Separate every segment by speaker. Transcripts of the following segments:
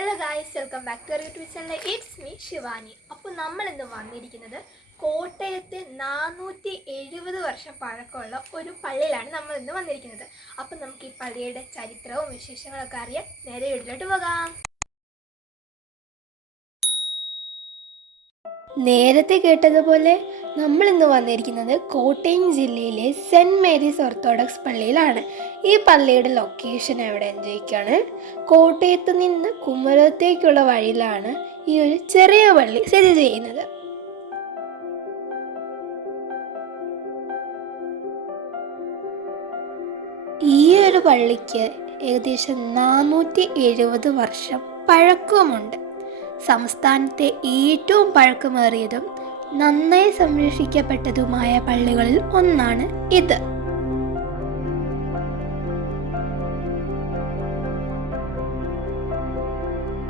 Speaker 1: Hello guys welcome back to YouTube channel it's me Shivani അപ്പോൾ നമ്മൾ ഇന്ന് വന്നിരിക്കുന്നത് കോട്ടയത്തെ നാനൂറ്റി എഴുപത് വർഷം പഴക്കമുള്ള ഒരു പള്ളിയിലാണ് നമ്മൾ ഇന്ന് വന്നിരിക്കുന്നത്. അപ്പോൾ നമുക്ക് ഈ പള്ളിയുടെ ചരിത്രവും വിശേഷങ്ങളൊക്കെ അറിയാൻ നേരെ വീട്ടിലോട്ട് പോകാം. നേരത്തെ കേട്ടതുപോലെ നമ്മൾ ഇന്ന് വന്നിരിക്കുന്നത് കോട്ടയം ജില്ലയിലെ സെന്റ് മേരീസ് ഓർത്തഡോക്സ് പള്ളിയിലാണ്. ഈ പള്ളിയുടെ ലൊക്കേഷൻ എവിടെയെന്ന് ചോദിക്കുകയാണ്. കോട്ടയത്ത് നിന്ന് കുമരത്തേക്കുള്ള വഴിയിലാണ് ഈ ഒരു ചെറിയ പള്ളി സ്ഥിതി ചെയ്യുന്നത്. ഈ ഒരു പള്ളിക്ക് ഏകദേശം നാനൂറ്റി എഴുപത് വർഷം പഴക്കമുണ്ട്. സംസ്ഥാനത്തെ ഏറ്റവും പഴക്കമേറിയതും നന്നായി സംരക്ഷിക്കപ്പെട്ടതുമായ പള്ളികളിൽ ഒന്നാണ് ഇത്.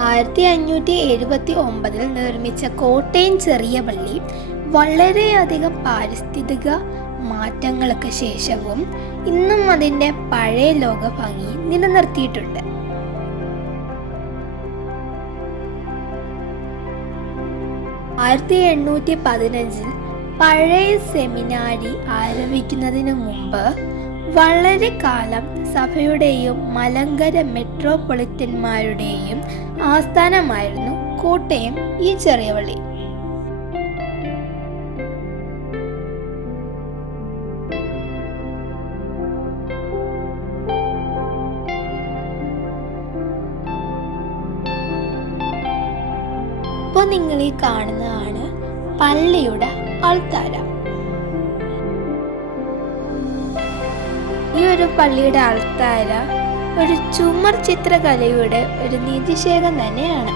Speaker 1: ആയിരത്തി അഞ്ഞൂറ്റി എഴുപത്തി ഒമ്പതിൽ നിർമ്മിച്ച കോട്ടയം ചെറിയ പള്ളി വളരെയധികം പാരിസ്ഥിതിക മാറ്റങ്ങൾക്ക് ശേഷവും ഇന്നും അതിന്റെ പഴയ ലോക ഭംഗി നിലനിർത്തിയിട്ടുണ്ട്. ആയിരത്തി എണ്ണൂറ്റി പതിനഞ്ചിൽ പഴയ സെമിനാരി ആരംഭിക്കുന്നതിന് മുമ്പ് വളരെ കാലം സഭയുടെയും മലങ്കര മെട്രോപൊളിറ്റന്മാരുടെയും ആസ്ഥാനമായിരുന്നു കോട്ടയം ഈ ചെറിയ പള്ളി. ഇപ്പോൾ നിങ്ങൾ ഈ കാണുന്നതാണ് പള്ളിയുടെ അൾത്താര ഈ ഒരു പള്ളിയുടെ ആൾത്താര ഒരു ചുമർ ചിത്രകലയുടെ ഒരു നിധിശേഖം തന്നെയാണ്.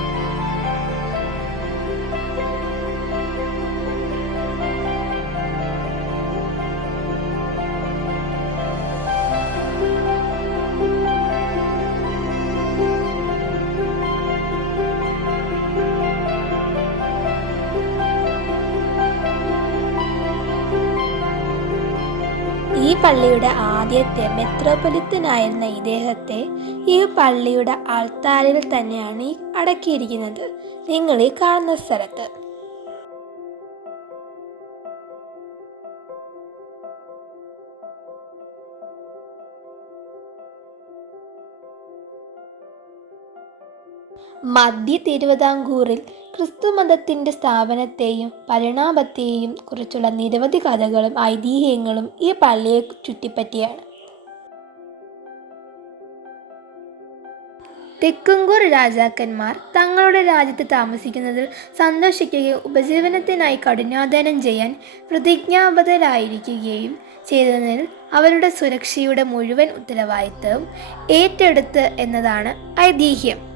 Speaker 1: പള്ളിയുടെ ആദ്യത്തെ മെത്രോപൊലിത്തനായിരുന്ന ഇദ്ദേഹത്തെ ഈ പള്ളിയുടെ ആൾത്താരിൽ തന്നെയാണ് അടക്കിയിരിക്കുന്നത്. നിങ്ങൾ ഈ കാണുന്ന സ്ഥലത്ത് മധ്യ തിരുവിതാംകൂറിൽ ക്രിസ്തുമതത്തിന്റെ സ്ഥാപനത്തെയും പരിണാമത്തെയും കുറിച്ചുള്ള നിരവധി കഥകളും ഐതിഹ്യങ്ങളും ഈ പള്ളിയെ ചുറ്റിപ്പറ്റിയാണ്. തെക്കുംകൂർ രാജാക്കന്മാർ തങ്ങളുടെ രാജ്യത്ത് താമസിക്കുന്നതിൽ സന്തോഷിക്കുകയും ഉപജീവനത്തിനായി കഠിനാധ്വാനം ചെയ്യാൻ പ്രതിജ്ഞാബദ്ധരായിരിക്കുകയും ചെയ്തതിൽ അവരുടെ സുരക്ഷയുടെ മുഴുവൻ ഉത്തരവാദിത്തവും ഏറ്റെടുത്ത് എന്നതാണ് ഐതിഹ്യം.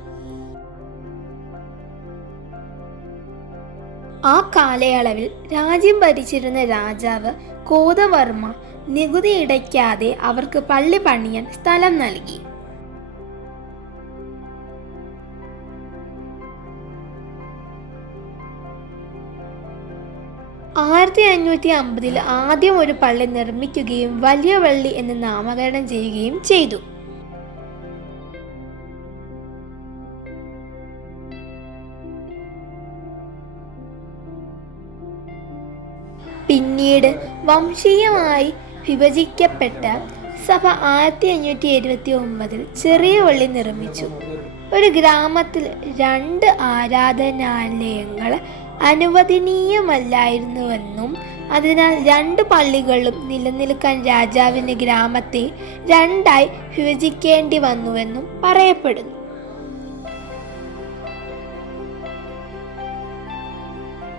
Speaker 1: ആ കാലയളവിൽ രാജ്യം ഭരിച്ചിരുന്ന രാജാവ് കോതവർമ്മ നികുതി ഇടയ്ക്കാതെ അവർക്ക് പള്ളി പണിയാൻ സ്ഥലം നൽകി. ആയിരത്തി അഞ്ഞൂറ്റി അമ്പതിൽ ആദ്യം ഒരു പള്ളി നിർമ്മിക്കുകയും വലിയ പള്ളി എന്ന് നാമകരണം ചെയ്യുകയും ചെയ്തു. പിന്നീട് വംശീയമായി വിഭജിക്കപ്പെട്ട സഭ ആയിരത്തി അഞ്ഞൂറ്റി എഴുപത്തി ഒമ്പതിൽ ചെറിയ പള്ളി നിർമ്മിച്ചു. ഒരു ഗ്രാമത്തിൽ രണ്ട് ആരാധനാലയങ്ങൾ അനുവദനീയമല്ലായിരുന്നുവെന്നും അതിനാൽ രണ്ട് പള്ളികളും നിലനിൽക്കാൻ രാജാവിന് ഗ്രാമത്തെ രണ്ടായി വിഭജിക്കേണ്ടി വന്നുവെന്നും പറയപ്പെടുന്നു.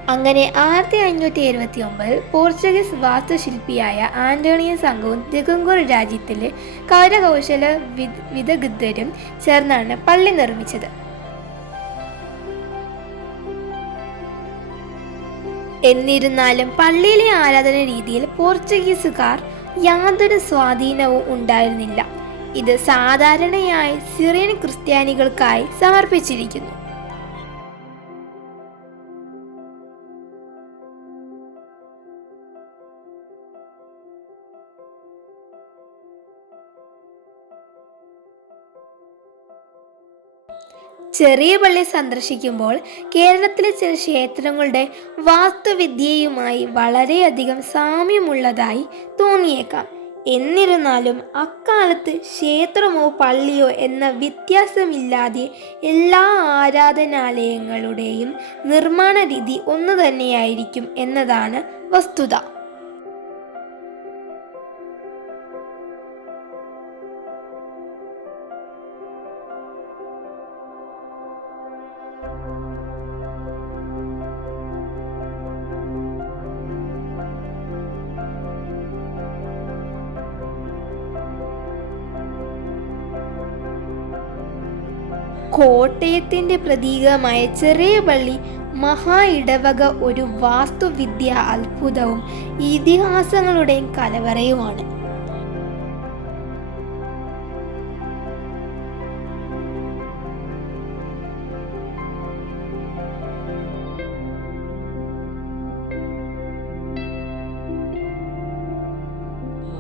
Speaker 1: അങ്ങനെ ആയിരത്തി അഞ്ഞൂറ്റി എഴുപത്തി ഒമ്പതിൽ പോർച്ചുഗീസ് വാസ്തുശില്പിയായ ആന്റോണിയ സംഘവും തികുങ്കൂർ രാജ്യത്തിലെ കരകൗശല വിദ- വിദഗ്ധരും ചേർന്നാണ് പള്ളി നിർമ്മിച്ചത്. എന്നിരുന്നാലും പള്ളിയിലെ ആരാധന രീതിയിൽ പോർച്ചുഗീസുകാർ യാതൊരു സ്വാധീനവും ഉണ്ടായിരുന്നില്ല. ഇത് സാധാരണയായി സിറിയൻ ക്രിസ്ത്യാനികൾക്കായി സമർപ്പിച്ചിരിക്കുന്നു. ചെറിയ പള്ളി സന്ദർശിക്കുമ്പോൾ കേരളത്തിലെ ചില ക്ഷേത്രങ്ങളുടെ വാസ്തുവിദ്യയുമായി വളരെയധികം സാമ്യമുള്ളതായി തോന്നിയേക്കാം. എന്നിരുന്നാലും അക്കാലത്ത് ക്ഷേത്രമോ പള്ളിയോ എന്ന വ്യത്യാസമില്ലാതെ എല്ലാ ആരാധനാലയങ്ങളുടെയും നിർമ്മാണ രീതി ഒന്നു തന്നെയായിരിക്കും എന്നതാണ് വസ്തുത. കോട്ടയത്തിന്റെ പ്രതീകമായ ചെറിയ പള്ളി മഹാ ഇടവക ഒരു വാസ്തുവിദ്യ അത്ഭുതവും ഇതിഹാസങ്ങളുടെയും കലവറയുമാണ്.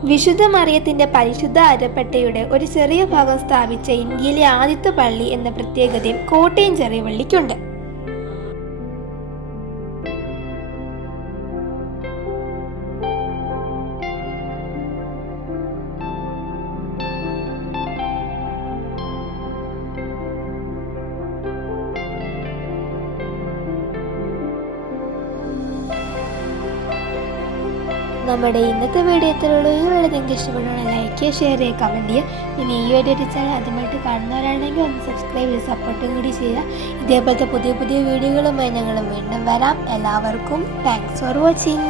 Speaker 1: വിശുദ്ധ മറിയത്തിന്റെ പരിശുദ്ധ അരപ്പട്ടയുടെ ഒരു ചെറിയ ഭാഗം സ്ഥാപിച്ച ഇന്ത്യയിലെ ആദ്യത്തെ പള്ളി എന്ന പ്രത്യേകതയും കോട്ടയം ചെറിയ പള്ളിക്കുണ്ട്. നമ്മുടെ ഇന്നത്തെ വീഡിയോ ഇത്രയുള്ളൂ ഈ വീഡിയോ നിങ്ങൾക്ക് ഇഷ്ടപ്പെടുകയാണെങ്കിൽ ലൈക്ക് ചെയ്യുക ഷെയർ ചെയ്യുക കമന്റ് ചെയ്യുക. ഇനി ഈ വീഡിയോ ചാനൽ ആദ്യമായിട്ട് കാണുന്നവരാണെങ്കിൽ ഒന്ന് സബ്സ്ക്രൈബ് ചെയ്ത് സപ്പോർട്ടും കൂടി ചെയ്യുക. ഇതേപോലത്തെ പുതിയ പുതിയ വീഡിയോകളുമായി ഞങ്ങൾ വീണ്ടും വരാം. എല്ലാവർക്കും താങ്ക്സ് ഫോർ വാച്ചിങ്